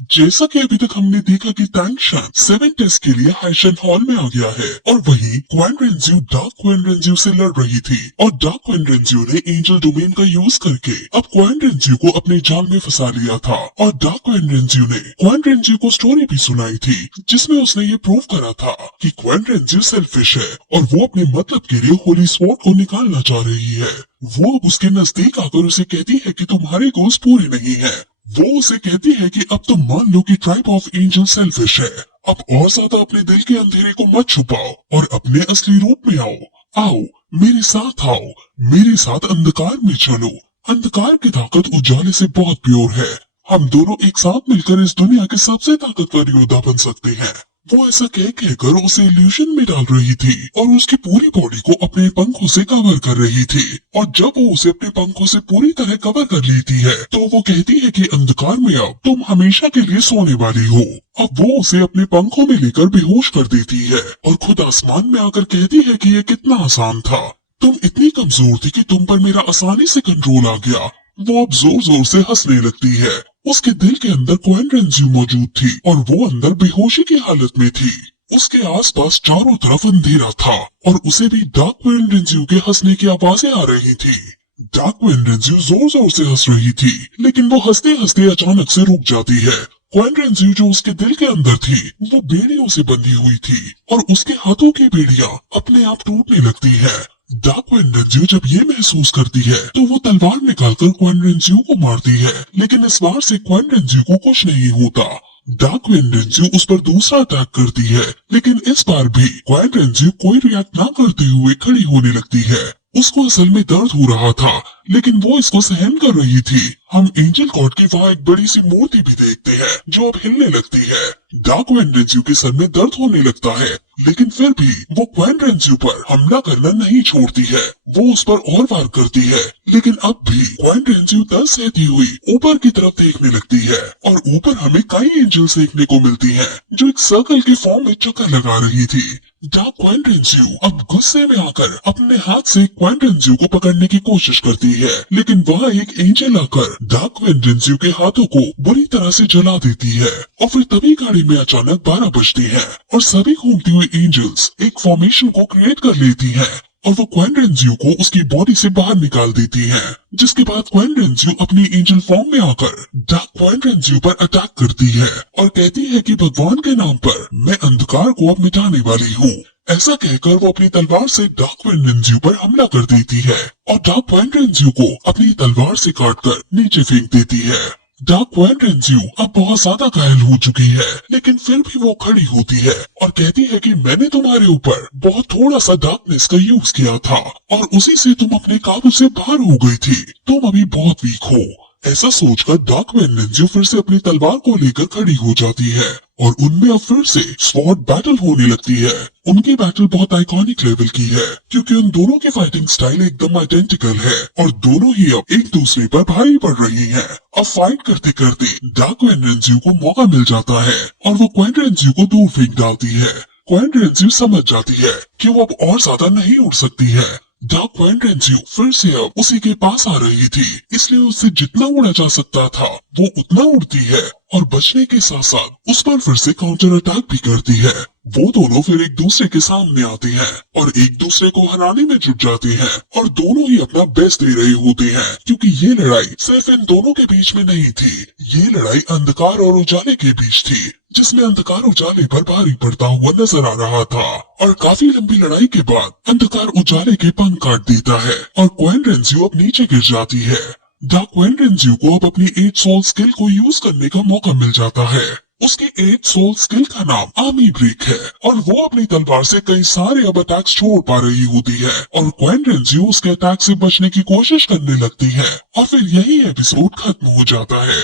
जैसा कि अभी तक हमने देखा कि टैंगशन 7 टेस्ट के लिए हाइशन हॉल में आ गया है और वहीं क्वान रेंज्यू डार्क क्वान रेंज्यू से लड़ रही थी और डार्क क्वान रेंज्यू ने एंजल डोमेन का यूज करके अब क्वान रेंज्यू को अपने जाल में फंसा लिया था। और डार्क क्वान रेंज्यू ने क्वान रेंज्यू को स्टोरी भी सुनाई थी जिसमें उसने ये प्रूव करा था कि क्वान रेंज्यू सेल्फिश है और वो अपने मतलब के लिए होली स्वॉर्ड को निकालना चाह रही है। वो अब उसके नजदीक आकर उसे कहती है कि तुम्हारे गोल्स पूरे नहीं है। वो उसे कहती है कि अब तुम मान लो कि ट्राइब ऑफ एंजल सेल्फिश है। अब और ज्यादा अपने दिल के अंधेरे को मत छुपाओ और अपने असली रूप में आओ। आओ मेरे साथ आओ, मेरे साथ अंधकार में चलो। अंधकार की ताकत उजाले से बहुत प्योर है। हम दोनों एक साथ मिलकर इस दुनिया के सबसे ताकतवर योद्धा बन सकते हैं। वो ऐसा कहकर उसे इल्यूशन में डाल रही थी और उसकी पूरी बॉडी को अपने पंखों से कवर कर रही थी। और जब वो उसे अपने पंखों से पूरी तरह कवर कर लेती है तो वो कहती है कि अंधकार में अब तुम हमेशा के लिए सोने वाली हो। अब वो उसे अपने पंखों में लेकर बेहोश कर देती है और खुद आसमान में आकर कहती है कि ये कितना आसान था। तुम इतनी कमजोर थी कि तुम पर मेरा आसानी से कंट्रोल आ गया। वो अब जोर जोर से हंसने लगती है। उसके दिल के अंदर क्वान रेंज्यू मौजूद थी और वो अंदर बेहोशी की हालत में थी। उसके आसपास चारों तरफ अंधेरा था और उसे भी डार्क क्वान रेंज्यू के हंसने की आवाजें आ रही थी। डार्क क्वान रेंज्यू जोर जोर से हंस रही थी लेकिन वो हंसते हंसते अचानक से रुक जाती है। क्वान रेंज्यू जो उसके दिल के अंदर थी वो बेड़ियों से बंधी हुई थी और उसके हाथों की बेड़ियां अपने आप टूटने लगती है। डार्क क्वान रेंज्यू जब ये महसूस करती है तो वो तलवार निकालकर क्वान रेंज्यू को मारती है लेकिन इस बार से क्वान रेंज्यू को कुछ नहीं होता। डार्क क्वान रेंज्यू उस पर दूसरा अटैक करती है लेकिन इस बार भी क्वान रेंज्यू कोई रिएक्ट ना करते हुए खड़ी होने लगती है। उसको असल में दर्द हो रहा था लेकिन वो इसको सहन कर रही थी। हम एंजल गॉड की वहाँ एक बड़ी सी मूर्ति भी देखते हैं जो अब हिलने लगती है। डार्क क्वान रेंज्यू के सर में दर्द होने लगता है लेकिन फिर भी वो क्वान रेंज्यू पर हमला करना नहीं छोड़ती है। वो उस पर और वार करती है लेकिन अब भी क्वान रेंज्यू दर्द सहती हुई ऊपर की तरफ देखने लगती है और ऊपर हमें कई एंजल्स देखने को मिलती हैं जो एक सर्कल के फॉर्म में चक्कर लगा रही थी। डार्क क्वान रेंज्यू अब गुस्से में आकर अपने हाथ से क्वान रेंज्यू को पकड़ने की कोशिश करती है लेकिन वहाँ एक एंजल आकर डार्क क्वान रेंज्यू के हाथों को बुरी तरह से जला देती है। और फिर तभी गाड़ी में अचानक 12 बजती है और सभी घूमती हुई एंजल्स एक फॉर्मेशन को क्रिएट कर लेती हैं और वो क्वान रेंज्यू को उसकी बॉडी से बाहर निकाल देती है। जिसके बाद क्वान रेंज्यू अपनी एंजल फॉर्म में आकर डार्क क्वान रेंज्यू पर अटैक करती है और कहती है कि भगवान के नाम पर मैं अंधकार को अब मिटाने वाली हूँ। ऐसा कहकर वो अपनी तलवार से डार्क क्वान रेंज्यू पर हमला कर देती है और डार्क क्वान रेंज्यू को अपनी तलवार से काटकर नीचे फेंक देती है। डार्क क्वान रेंज्यू अब बहुत ज्यादा घायल हो चुकी है लेकिन फिर भी वो खड़ी होती है और कहती है कि मैंने तुम्हारे ऊपर बहुत थोड़ा सा डार्कनेस का यूज किया था और उसी से तुम अपने काबू से बाहर हो गई थी। तुम अभी बहुत वीक हो। ऐसा सोचकर डार्क क्वान रेंज्यू फिर से अपनी तलवार को लेकर खड़ी हो जाती है और उनमें अब फिर से स्वॉर्ड बैटल होने लगती है। उनकी बैटल बहुत आइकॉनिक लेवल की है क्योंकि उन दोनों की फाइटिंग स्टाइल एकदम आइडेंटिकल है और दोनों ही अब एक दूसरे पर भारी पड़ रही हैं। अब फाइट करते करते डार्क क्वान रेंज्यू को मौका मिल जाता है और वो क्वान रेंज्यू को दूर फेंक डालती है। क्वान रेंज्यू समझ जाती है कि वो अब और ज्यादा नहीं उड़ सकती है। डार्क क्वान रेंज्यू फिर से अब उसी के पास आ रही थी इसलिए उससे जितना उड़ा जा सकता था वो उतना उड़ती है और बचने के साथ साथ उस पर फिर से काउंटर अटैक भी करती है। वो दोनों फिर एक दूसरे के सामने आते हैं और एक दूसरे को हराने में जुट जाते हैं और दोनों ही अपना बेस्ट दे रहे होते हैं क्योंकि ये लड़ाई सिर्फ इन दोनों के बीच में नहीं थी। ये लड़ाई अंधकार और उजाले के बीच थी जिसमें अंधकार उजाले पर भारी पड़ता हुआ नजर आ रहा था और काफी लंबी लड़ाई के बाद अंधकार उजाले के पंख काट देता है और क्वान रेंज्यू अब नीचे गिर जाती है। डार्क क्वान रेंज्यू को अब अपनी 8 सोल स्किल को यूज करने का मौका मिल जाता है। उसकी 8 सोल स्किल का नाम आर्मी ब्रेक है और वो अपनी तलवार से कई सारे अब अटैक्स छोड़ पा रही होती है और क्वान रेंज्यू उसके अटैक से बचने की कोशिश करने लगती है और फिर यही एपिसोड खत्म हो जाता है।